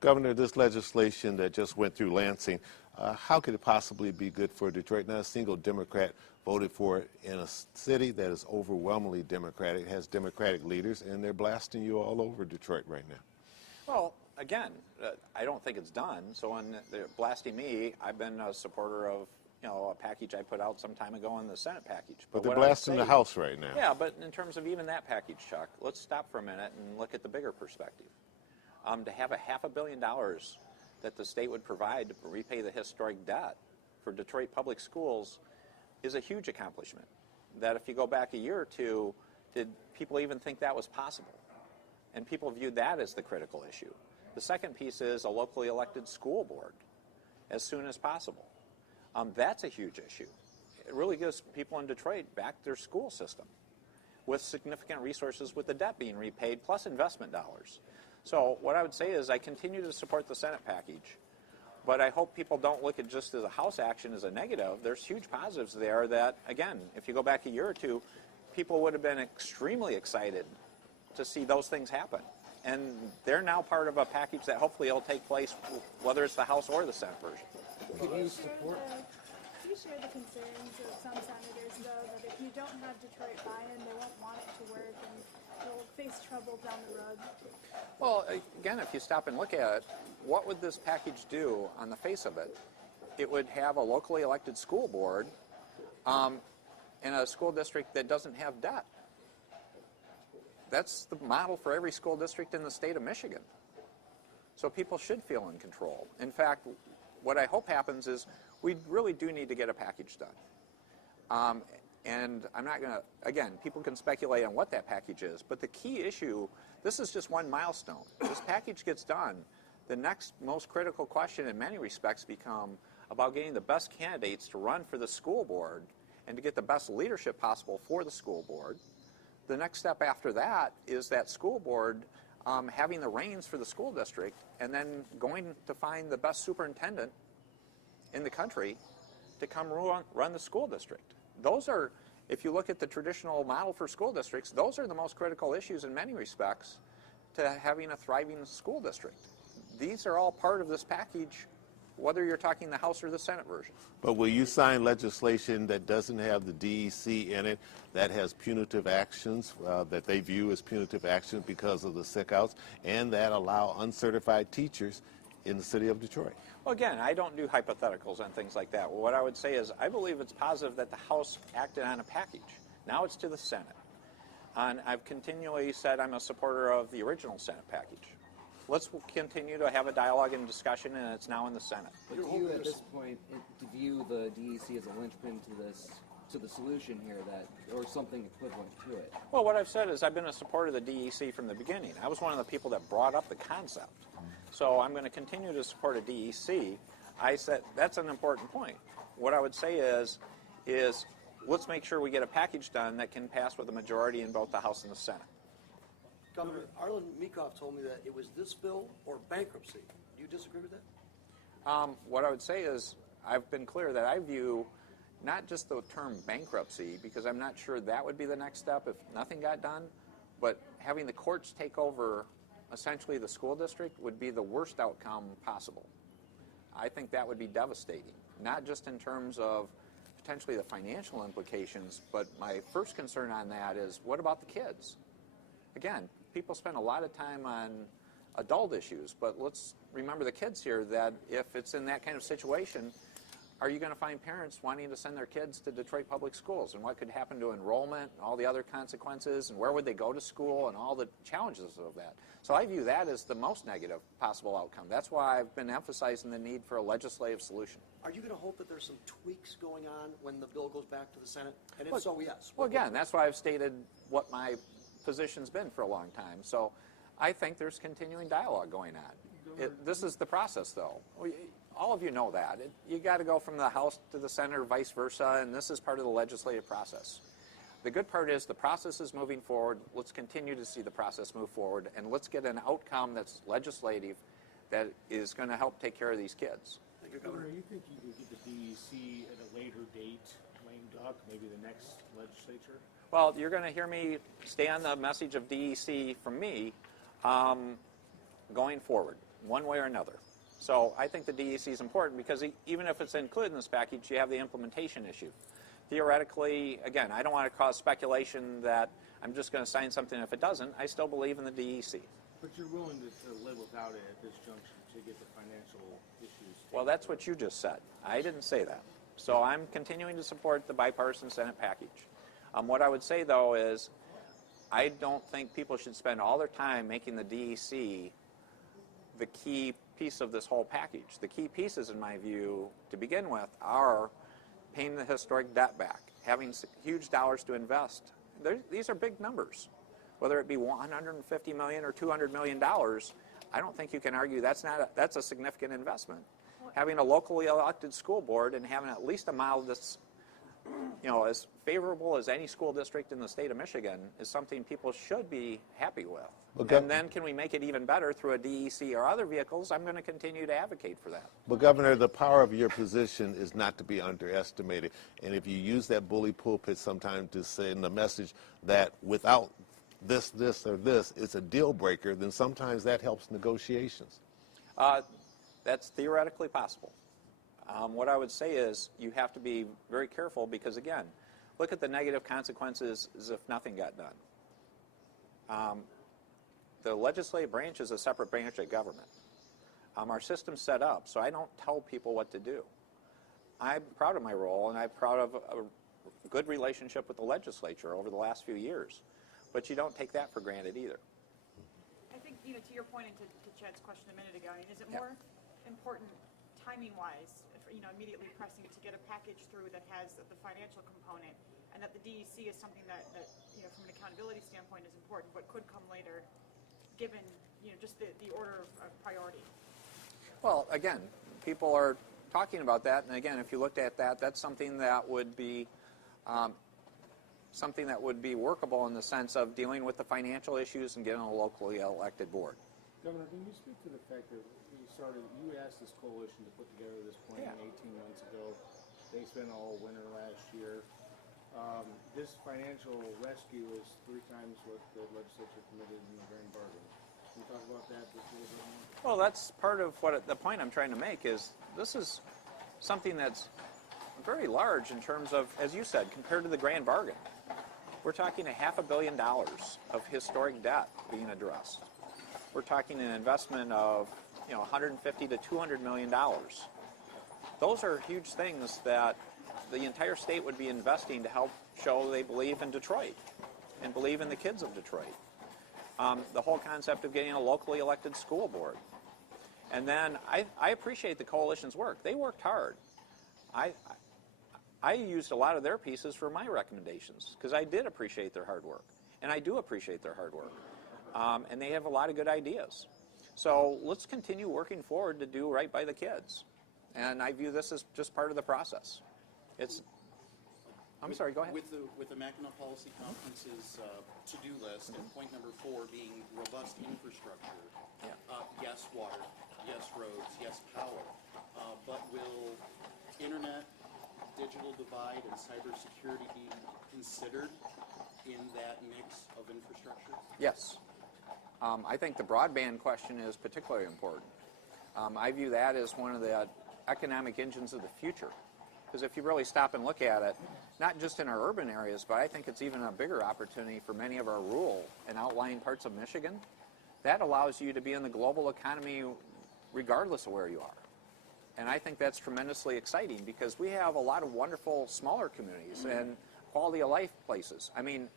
Governor, this legislation that just went through Lansing, how could it possibly be good for Detroit? Not a single Democrat voted for it in a city that is overwhelmingly Democratic, has Democratic leaders, and they're blasting you all over Detroit right now. Well, again, I don't think it's done. So when they're blasting me, I've been a supporter of a package I put out some time ago in the Senate package. But they're blasting the House right now. Yeah, but in terms of even that package, Chuck, let's stop for a minute and look at the bigger perspective. To have $500 million that the state would provide to repay the historic debt for Detroit public schools is a huge accomplishment. That if you go back a year or two, did people even think that was possible? And people viewed that as the critical issue. The second piece is a locally elected school board as soon as possible. That's a huge issue. It really gives people in Detroit back their school system with significant resources, with the debt being repaid, plus investment dollars. So what I would say is I continue to support the Senate package, but I hope people don't look at just as a House action as a negative. There's huge positives there that, again, if you go back a year or two, people would have been extremely excited to see those things happen. And they're now part of a package that hopefully will take place, whether it's the House or the Senate version. Could you support? Do you share the concerns of some senators, though, that if you don't have Detroit buy-in, they won't want it to work and they'll face trouble down the road? Well, again, if you stop and look at it, what would this package do on the face of it? It would have a locally elected school board in a school district that doesn't have debt. That's the model for every school district in the state of Michigan. So people should feel in control. In fact, what I hope happens is we really do need to get a package done. And I'm not going to, again, people can speculate on what that package is, but the key issue, this is just one milestone. This package gets done. The next most critical question in many respects become about getting the best candidates to run for the school board and to get the best leadership possible for the school board. The next step after that is that school board having the reins for the school district and then going to find the best superintendent in the country to come run the school district. Those are, if you look at the traditional model for school districts, those are the most critical issues in many respects to having a thriving school district. These are all part of this package, whether you're talking the House or the Senate version. But will you sign legislation that doesn't have the DEC in it, that has punitive actions, that they view as punitive actions because of the sick-outs, and that allow uncertified teachers in the city of Detroit? Well, again, I don't do hypotheticals on things like that. What I would say is I believe it's positive that the House acted on a package. Now it's to the Senate. And I've continually said I'm a supporter of the original Senate package. Let's continue to have a dialogue and discussion, and it's now in the Senate. But do you, at this point, to view the DEC as a linchpin to the solution here, or something equivalent to it? Well, what I've said is I've been a supporter of the DEC from the beginning. I was one of the people that brought up the concept. So I'm going to continue to support a DEC. I said that's an important point. What I would say is let's make sure we get a package done that can pass with a majority in both the House and the Senate. Governor, Arlen Meekoff told me that it was this bill or bankruptcy. Do you disagree with that? What I would say is I've been clear that I view not just the term bankruptcy, because I'm not sure that would be the next step if nothing got done, but having the courts take over essentially the school district would be the worst outcome possible. I think that would be devastating, not just in terms of potentially the financial implications, but my first concern on that is what about the kids? Again, people spend a lot of time on adult issues, but let's remember the kids here, that if it's in that kind of situation, are you going to find parents wanting to send their kids to Detroit public schools, and what could happen to enrollment and all the other consequences, and where would they go to school and all the challenges of that. So I view that as the most negative possible outcome. That's why I've been emphasizing the need for a legislative solution. Are you going to hope that there's some tweaks going on when the bill goes back to the Senate? And if so, yes. Well, again, that's why I've stated what my position's been for a long time. So I think there's continuing dialogue going on. This is the process, though. All of you know that. You got to go from the House to the Senate, vice versa, and this is part of the legislative process. The good part is the process is moving forward. Let's continue to see the process move forward, and let's get an outcome that's legislative that is going to help take care of these kids. Thank you, Governor. You think you could get the DEC at a later date, lame duck, maybe the next legislature? Well, you're going to hear me stay on the message of DEC from me going forward. one way or another. So I think the DEC is important because even if it's included in this package, you have the implementation issue. Theoretically, again, I don't want to cause speculation that I'm just going to sign something if it doesn't. I still believe in the DEC. But you're willing to live without it at this junction to get the financial issues. Well, that's what you just said. I didn't say that. So I'm continuing to support the bipartisan Senate package. What I would say, though, is I don't think people should spend all their time making the DEC the key piece of this whole package. The key pieces, in my view, to begin with, are paying the historic debt back, having huge dollars to invest. These are big numbers. Whether it be $150 million or $200 million, I don't think you can argue that's a significant investment. Having a locally elected school board and having at least a model that's, as favorable as any school district in the state of Michigan is something people should be happy with. Okay. And then can we make it even better through a DEC or other vehicles? I'm going to continue to advocate for that. But Governor, the power of your position is not to be underestimated. And if you use that bully pulpit sometime to send a message that without this, or this, it's a deal breaker, then sometimes that helps negotiations. That's theoretically possible. What I would say is you have to be very careful because, again, look at the negative consequences as if nothing got done. The legislative branch is a separate branch of government. Our system's set up, so I don't tell people what to do. I'm proud of my role, and I'm proud of a good relationship with the legislature over the last few years. But you don't take that for granted either. I think, to your point and to Chad's question a minute ago, is it more important timing-wise, immediately pressing to get a package through that has the financial component, and that the DEC is something that from an accountability standpoint is important, but could come later, given, just the order of priority? Well, again, people are talking about that, and again, if you looked at that, that's something that would be workable in the sense of dealing with the financial issues and getting a locally elected board. Governor, can you speak to the fact that you asked this coalition to put together this plan 18 months ago. They spent all winter last year. This financial rescue is 3 times what the legislature committed in the grand bargain. Can you talk about that just a little bit more? Well, that's part of the point I'm trying to make is this is something that's very large in terms of, as you said, compared to the grand bargain. We're talking $500 million of historic debt being addressed. We're talking an investment of $150 to $200 million. Those are huge things that the entire state would be investing to help show they believe in Detroit and believe in the kids of Detroit. The whole concept of getting a locally elected school board. And then I appreciate the coalition's work. They worked hard. I used a lot of their pieces for my recommendations because I did appreciate their hard work. And I do appreciate their hard work. And they have a lot of good ideas. So let's continue working forward to do right by the kids. And I view this as just part of the process. I'm sorry, go ahead. With the Mackinac Policy Conference's to-do list, and point number 4 being robust infrastructure. Yes, water, yes, roads, yes, power. But will internet, digital divide, and cybersecurity be considered in that mix of infrastructure? Yes. I think the broadband question is particularly important. I view that as one of the economic engines of the future. Because if you really stop and look at it, not just in our urban areas, but I think it's even a bigger opportunity for many of our rural and outlying parts of Michigan. That allows you to be in the global economy regardless of where you are. And I think that's tremendously exciting because we have a lot of wonderful smaller communities and quality of life places. I mean,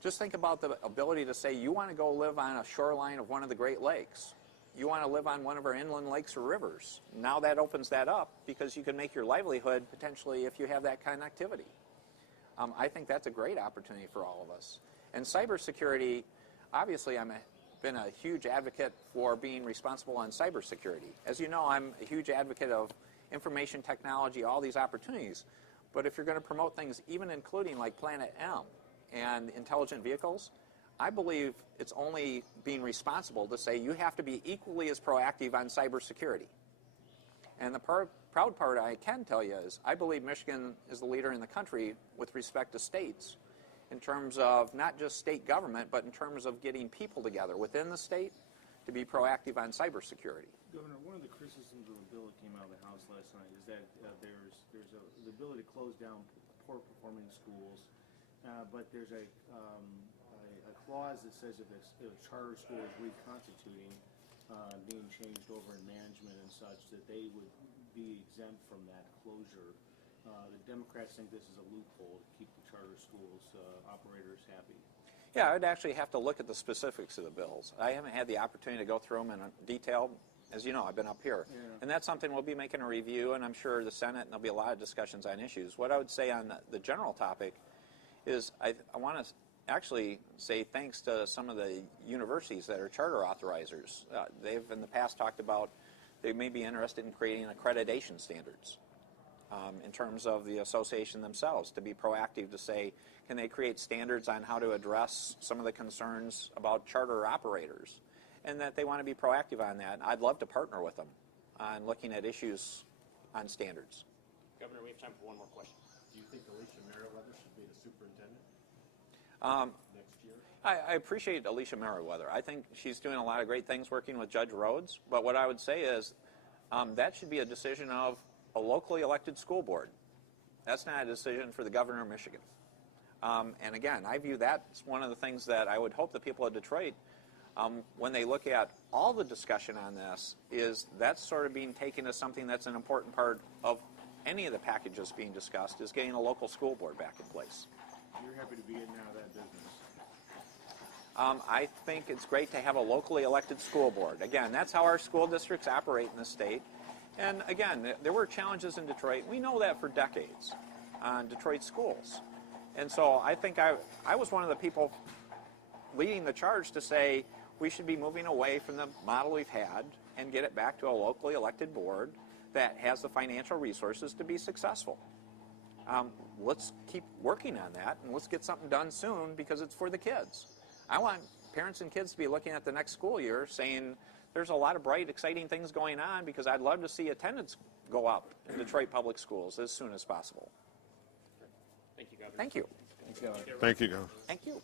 just think about the ability to say you want to go live on a shoreline of one of the Great Lakes. You want to live on one of our inland lakes or rivers. Now that opens that up because you can make your livelihood potentially if you have that connectivity. I think that's a great opportunity for all of us. And cybersecurity, obviously I've been a huge advocate for being responsible on cybersecurity. As you know, I'm a huge advocate of information technology, all these opportunities. But if you're going to promote things, even including like Planet M and intelligent vehicles, I believe it's only being responsible to say you have to be equally as proactive on cybersecurity. And the proud part I can tell you is I believe Michigan is the leader in the country with respect to states in terms of not just state government, but in terms of getting people together within the state to be proactive on cybersecurity. Governor, one of the criticisms of the bill that came out of the House last night is that there's the ability to close down poor performing schools, but there's a clause that says if a charter school is reconstituting, being changed over in management and such, that they would be exempt from that closure. The Democrats think this is a loophole to keep the charter schools operators happy. Yeah, I would actually have to look at the specifics of the bills. I haven't had the opportunity to go through them in detail. As you know, I've been up here. Yeah. And that's something we'll be making a review, and I'm sure the Senate, and there'll be a lot of discussions on issues. What I would say on the general topic is I want to actually say thanks to some of the universities that are charter authorizers. They've in the past talked about they may be interested in creating accreditation standards in terms of the association themselves, to be proactive to say, can they create standards on how to address some of the concerns about charter operators, and that they want to be proactive on that. I'd love to partner with them on looking at issues on standards. Governor, we have time for one more question. Do you think Alicia Merriweather should be the superintendent next year? I appreciate Alicia Merriweather. I think she's doing a lot of great things working with Judge Rhodes, but what I would say is that should be a decision of a locally elected school board. That's not a decision for the governor of Michigan. And again, I view that as one of the things that I would hope the people of Detroit, when they look at all the discussion on this, is that's sort of being taken as something that's an important part of any of the packages being discussed, is getting a local school board back in place. You're happy to be getting out of that business. I think it's great to have a locally elected school board. Again, that's how our school districts operate in the state. And again, there were challenges in Detroit. We know that for decades on Detroit schools. And so I think I was one of the people leading the charge to say we should be moving away from the model we've had and get it back to a locally elected board that has the financial resources to be successful. Let's keep working on that, and let's get something done soon because it's for the kids. I want parents and kids to be looking at the next school year saying there's a lot of bright, exciting things going on, because I'd love to see attendance go up in Detroit public schools as soon as possible. Thank you, Governor. Thank you. Thank you, Governor. Thank you.